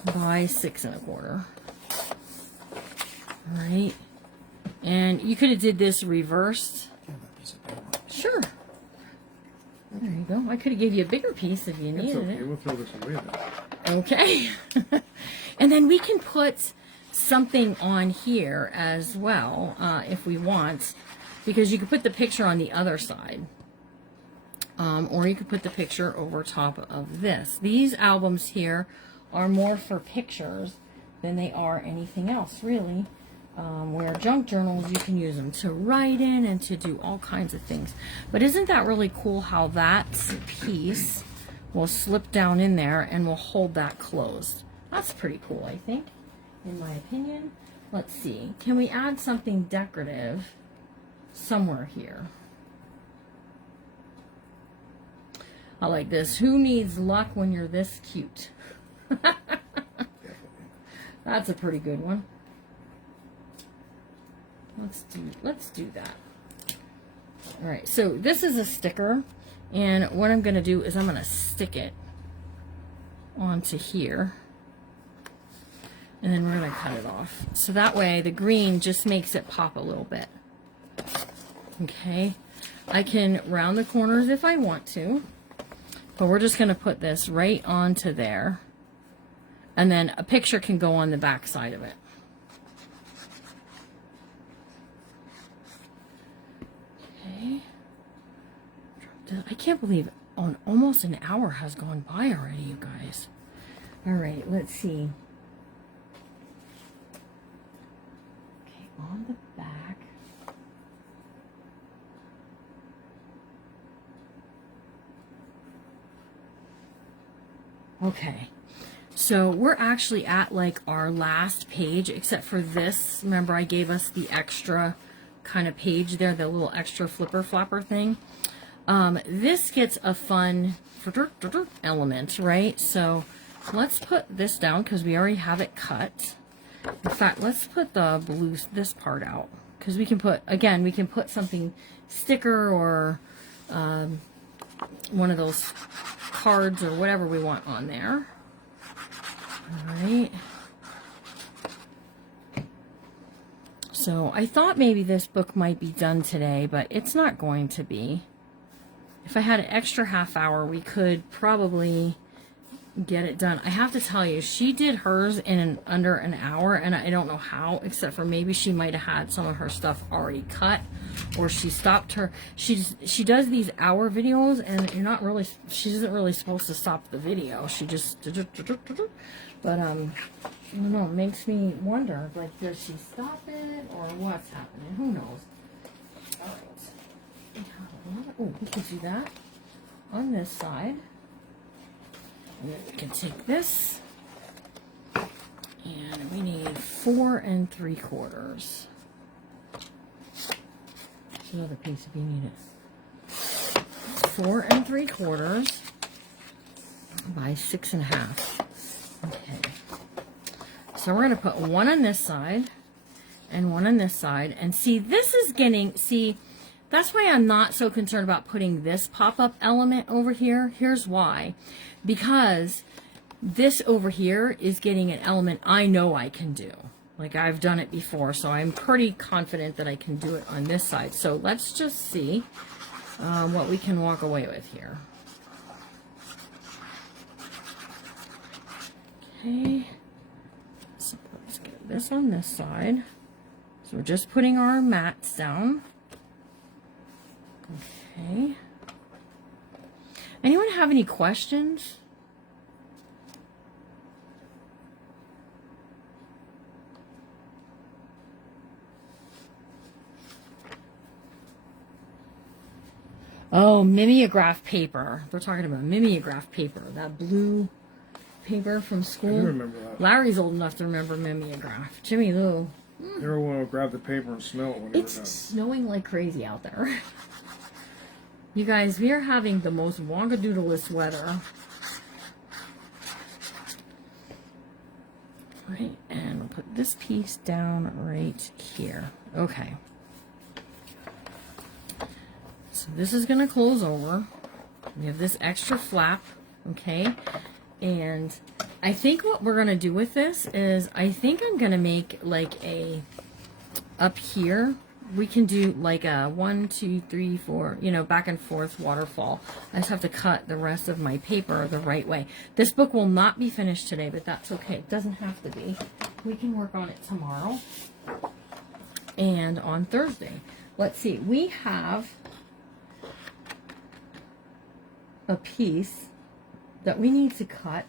by 6.25. All right, and you could have did this reversed. Sure. There you go. I could have gave you a bigger piece if you It's needed okay. it. We'll throw this away then. Okay. And then we can put something on here as well, if we want, because you could put the picture on the other side. Or you could put the picture over top of this. These albums here are more for pictures than they are anything else, really. Where junk journals, you can use them to write in and to do all kinds of things. But isn't that really cool how that piece will slip down in there and will hold that closed? That's pretty cool, I think, in my opinion. Let's see. Can we add something decorative somewhere here? I like this. Who needs luck when you're this cute? That's a pretty good one. Let's do that. All right, so this is a sticker, and what I'm going to do is I'm going to stick it onto here, and then we're going to cut it off. So that way the green just makes it pop a little bit. Okay, I can round the corners if I want to, but we're just going to put this right onto there, and then a picture can go on the back side of it. I can't believe almost an hour has gone by already, you guys. All right, let's see. Okay, on the back. Okay, so we're actually at like our last page, except for this. Remember, I gave us the extra kind of page there, the little extra flipper flapper thing. This gets a fun element, right? So let's put this down because we already have it cut. In fact, let's put the blue, this part out, because we can put, again, we can put something, sticker or one of those cards or whatever we want on there. All right. So I thought maybe this book might be done today, but it's not going to be. If I had an extra half hour, we could probably get it done. I have to tell you, she did hers in under an hour, and I don't know how, except for maybe she might have had some of her stuff already cut, or she stopped her. She does these hour videos, and you're not really, she isn't really supposed to stop the video. She just, but I don't know. It makes me wonder, like, does she stop it or what's happening? Who knows? All right. Oh, we can do that on this side. And then we can take this, and we need 4 3/4. There's another piece if you need it. 4 3/4 by 6.5. Okay. So we're going to put one on this side and one on this side. And see, this is getting, see, that's why I'm not so concerned about putting this pop-up element over here. Here's why. Because this over here is getting an element I know I can do. Like, I've done it before, so I'm pretty confident that I can do it on this side. So let's just see what we can walk away with here. Okay. So let's get this on this side. So we're just putting our mats down. Okay. Anyone have any questions? Oh, mimeograph paper. They're talking about mimeograph paper. That blue paper from I school. do remember that. Larry's old enough to remember mimeograph. Jimmy Lou. Everyone will grab the paper and smell it when they were It's done. snowing like crazy out there. You guys, we are having the most wonkadoodlest weather. Right, and we'll put this piece down right here. Okay. So this is going to close over. We have this extra flap, okay? And I think what we're going to do with this is, I think I'm going to make like a, up here, we can do like a 1, 2, 3, 4, you know, back and forth waterfall. I just have to cut the rest of my paper the right way. This book will not be finished today, but that's okay. It doesn't have to be. We can work on it tomorrow and on Thursday. Let's see. We have a piece that we need to cut.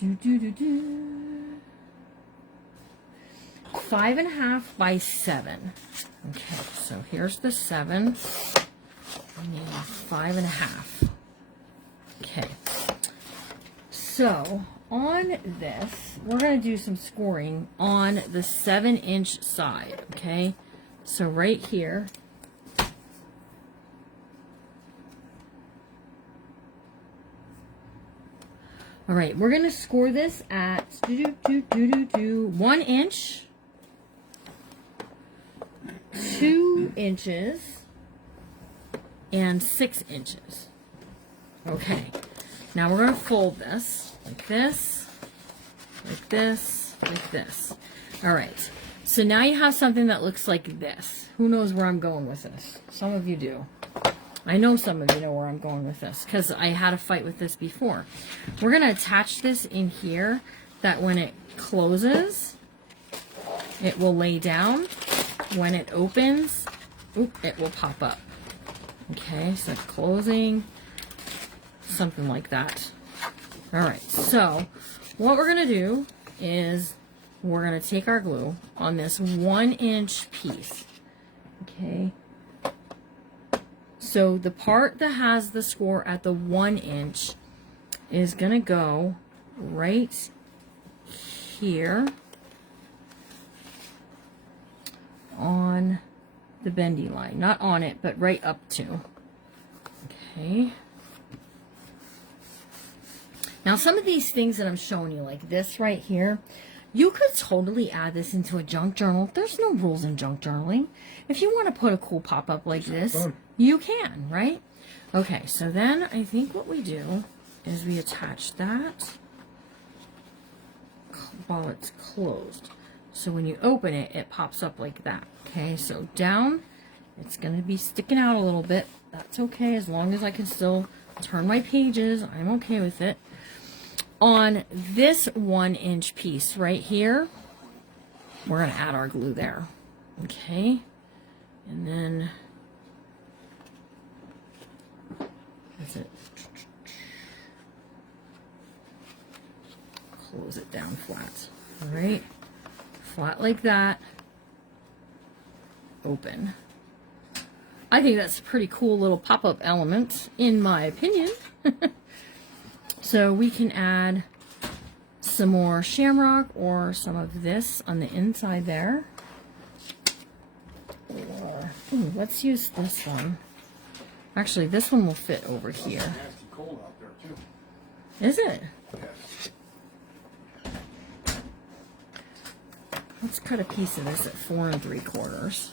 5.5 by 7. Okay, so here's the 7. We need 5.5. Okay. So on this, we're going to do some scoring on the 7-inch side. Okay, so right here. All right, we're going to score this at 1 inch, 2 inches, and 6 inches. Okay, now we're going to fold this like this, like this, like this. All right, so now you have something that looks like this. Who knows where I'm going with this? Some of you do. I know some of you know where I'm going with this because I had a fight with this before. We're going to attach this in here that when it closes, it will lay down. When it opens, it will pop up. Okay, so closing, something like that. All right, so what we're going to do is we're going to take our glue on this 1-inch piece. Okay. So the part that has the score at the 1 inch is going to go right here on the bendy line. Not on it, but right up to. Okay. Now some of these things that I'm showing you, like this right here, you could totally add this into a junk journal. There's no rules in junk journaling. If you want to put a cool pop-up like this, you can, right? Okay, so then I think what we do is we attach that while it's closed. So when you open it, it pops up like that. Okay, so down, it's going to be sticking out a little bit. That's okay, as long as I can still turn my pages, I'm okay with it. On this 1-inch piece right here, we're going to add our glue there. Okay, and then that's it. Close it down flat. All right, flat like that. Open. I think that's a pretty cool little pop-up element, in my opinion. So we can add some more shamrock or some of this on the inside there. Or, let's use this one. Actually, this one will fit over here. It's nasty cold out there too. Is it? Yes. Let's cut a piece of this at 4 3/4.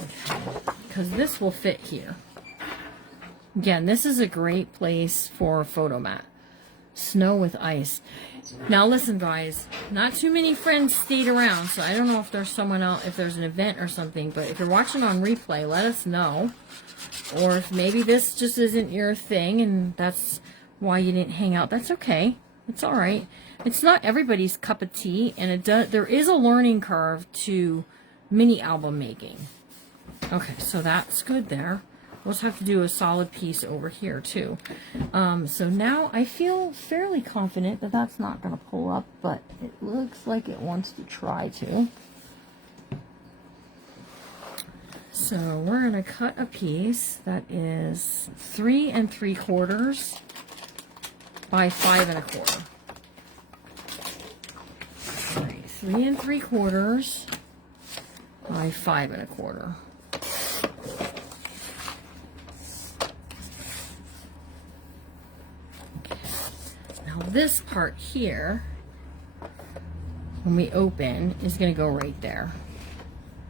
Okay, because this will fit here. Again, this is a great place for a photo mat. Snow with ice. Now listen guys, not too many friends stayed around, so I don't know if there's someone else, if there's an event or something, but if you're watching on replay, let us know. Or if maybe this just isn't your thing and that's why you didn't hang out, that's okay. It's all right. It's not everybody's cup of tea, and there is a learning curve to mini album making. Okay, so that's good there. We'll just have to do a solid piece over here too. So now I feel fairly confident that that's not going to pull up, but it looks like it wants to try to. So we're going to cut a piece that is 3 3/4 by 5 1/4. All right, 3 3/4 by 5 1/4. Okay. Now this part here, when we open, is going to go right there.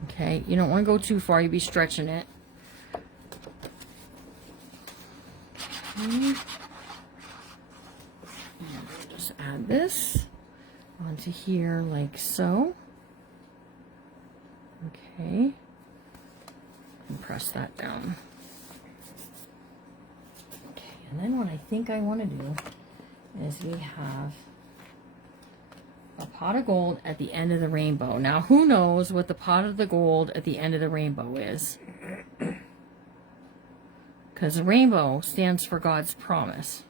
Okay, you don't want to go too far, you'll be stretching it. Okay. And we'll just add this onto here like so. Okay, and press that down. Okay, and then what I think I want to do is we have a pot of gold at the end of the rainbow. Now, who knows what the pot of the gold at the end of the rainbow is? Because the rainbow stands for God's promise.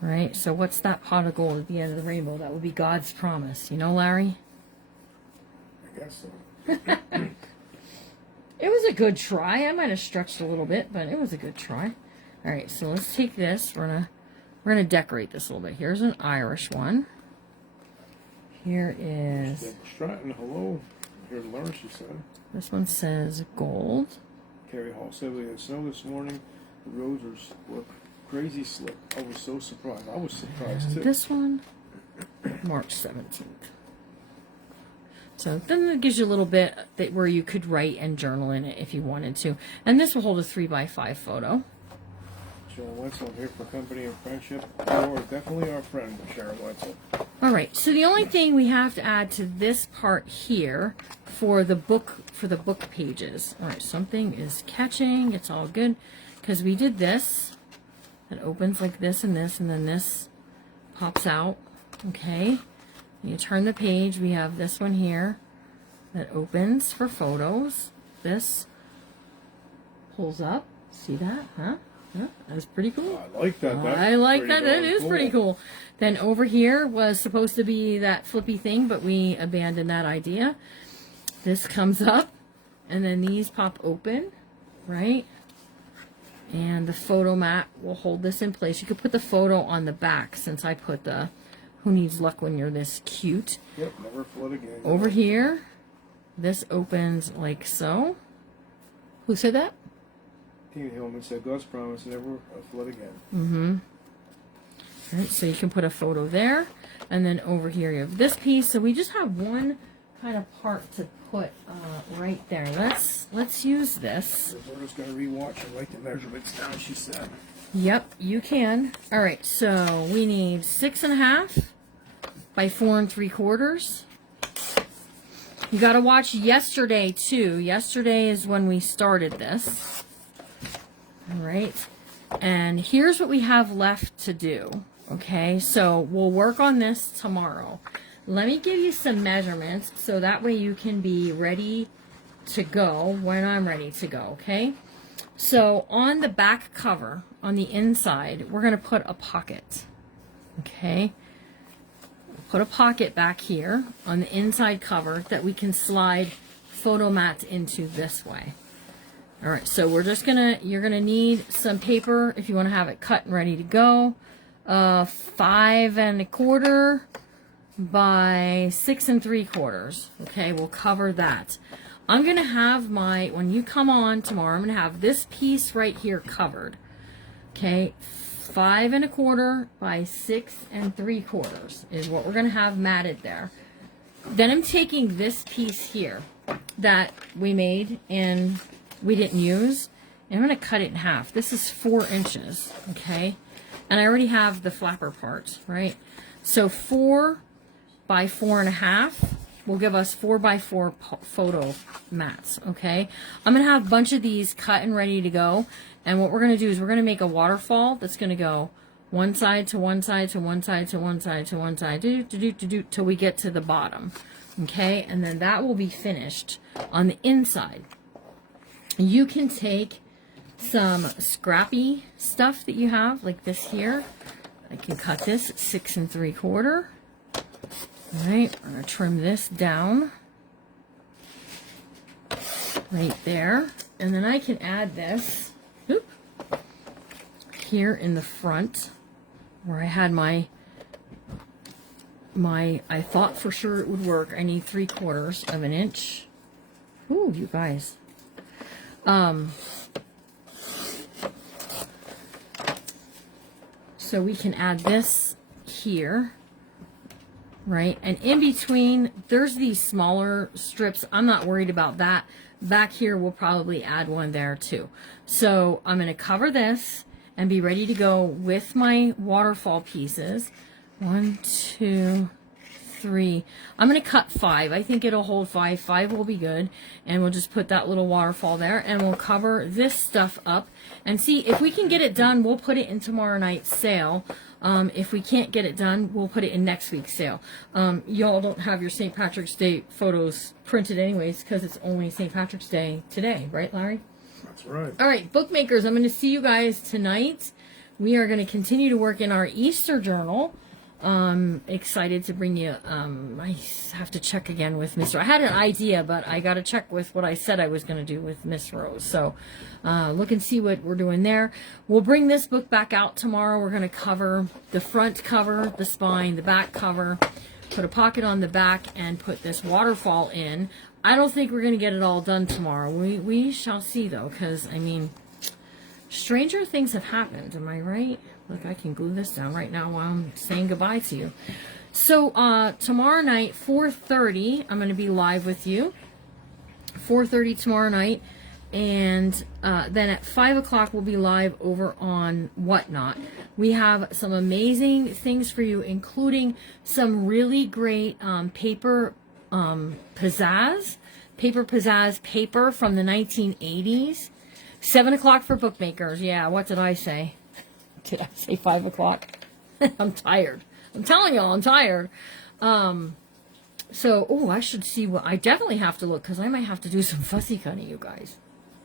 Right? So what's that pot of gold at the end of the rainbow? That would be God's promise. You know, Larry? I guess so. It was a good try. I might have stretched a little bit, but it was a good try. All right, so let's take this. We're gonna decorate this a little bit. Here's an Irish one. Here is Deborah Stratton, hello. Here to learn, she said. this one says gold. Carrie Hall said we had snow this morning. The roads were crazy slick. I was so surprised. I was surprised And too. this one, March 17th. So then it gives you a little bit that where you could write and journal in it if you wanted to. And this will hold a 3 by 5 photo. Sharon Wetzel here for company and friendship. You are definitely our friend, Sharon Wetzel. All right. So the only thing we have to add to this part here for the book pages. All right. Something is catching. It's all good because we did this. It opens like this, and then this pops out. Okay. You turn the page. We have this one here that opens for photos. This pulls up. See that? Huh? Yeah, that's pretty cool. I like that. I like that. That is cool. pretty cool. Then over here was supposed to be that flippy thing, but we abandoned that idea. This comes up, and then these pop open, right? And the photo mat will hold this in place. You could put the photo on the back, since I put the "Who Needs Luck When You're This Cute." Yep, never flood again. Over here, this opens like so. Who said that? Tina Hillman said, God's promise, never flood again. Mm-hmm. All right, so you can put a photo there. And then over here you have this piece. So we just have one kind of part to put right there. Let's use this. Roberta's going to rewatch and write the measurements down, she said. Yep, you can. All right, so we need 6.5 by 4 3/4. You got to watch yesterday too. Yesterday is when we started this. All right, and here's what we have left to do. Okay, so we'll work on this tomorrow. Let me give you some measurements so that way you can be ready to go when I'm ready to go. Okay, so on the back cover, on the inside, we're going to put a pocket. Okay, put a pocket back here on the inside cover that we can slide photo mats into this way. All right, so you're gonna need some paper if you want to have it cut and ready to go. 5 1/4 by 6 3/4. Okay, we'll cover that. I'm gonna have when you come on tomorrow, I'm gonna have this piece right here covered. Okay, 5 1/4 by 6 3/4 is what we're gonna have matted there. Then I'm taking this piece here that we made and we didn't use, and I'm going to cut it in half. This is 4 inches, okay? And I already have the flapper part, right? So 4 by 4 1/2 will give us 4 by 4 photo mats, okay? I'm going to have a bunch of these cut and ready to go, and what we're going to do is we're going to make a waterfall that's going to go one side to one side to one side to one side to one side, till we get to the bottom, okay? And then that will be finished on the inside. You can take some scrappy stuff that you have, like this here. I can cut this at 6 3/4. All right, I'm going to trim this down right there. And then I can add this here in the front where I had my, I thought for sure it would work. I need 3/4 of an inch. Ooh, you guys. So we can add this here, right? And in between, there's these smaller strips. I'm not worried about that. Back here, we'll probably add one there too. So I'm going to cover this and be ready to go with my waterfall pieces. 1, 2, 3. I'm going to cut 5. I think it'll hold 5. 5 will be good. And we'll just put that little waterfall there. And we'll cover this stuff up. And see, if we can get it done, we'll put it in tomorrow night's sale. If we can't get it done, we'll put it in next week's sale. Y'all don't have your St. Patrick's Day photos printed anyways because it's only St. Patrick's Day today. Right, Larry? That's right. All right, bookmakers, I'm going to see you guys tonight. We are going to continue to work in our Easter journal. Excited to bring you, I have to check again with Miss Rose. I had an idea, but I got to check with what I said I was going to do with Miss Rose. So, look and see what we're doing there. We'll bring this book back out tomorrow. We're going to cover the front cover, the spine, the back cover, put a pocket on the back, and put this waterfall in. I don't think we're going to get it all done tomorrow. We shall see, though, because, I mean, stranger things have happened. Am I right? Look, I can glue this down right now while I'm saying goodbye to you. So, tomorrow night, 4:30, I'm going to be live with you. 4:30 tomorrow night. And then at 5 o'clock, we'll be live over on Whatnot. We have some amazing things for you, including some really great paper pizzazz paper from the 1980s. 7 o'clock for bookmakers. Yeah, what did I say? Did I say 5 o'clock? I'm tired. I'm telling y'all, I'm tired. So, oh, I should see what... I definitely have to look, because I might have to do some fussy cutting, you guys.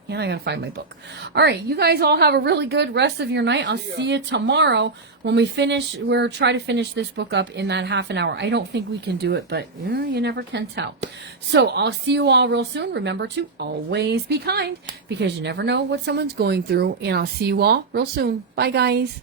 And I gotta find my book. All right, you guys all have a really good rest of your night. I'll see you tomorrow when we finish. We'll try to finish this book up in that half an hour. I don't think we can do it, but you never can tell. So I'll see you all real soon. Remember to always be kind, because you never know what someone's going through. And I'll see you all real soon. Bye, guys.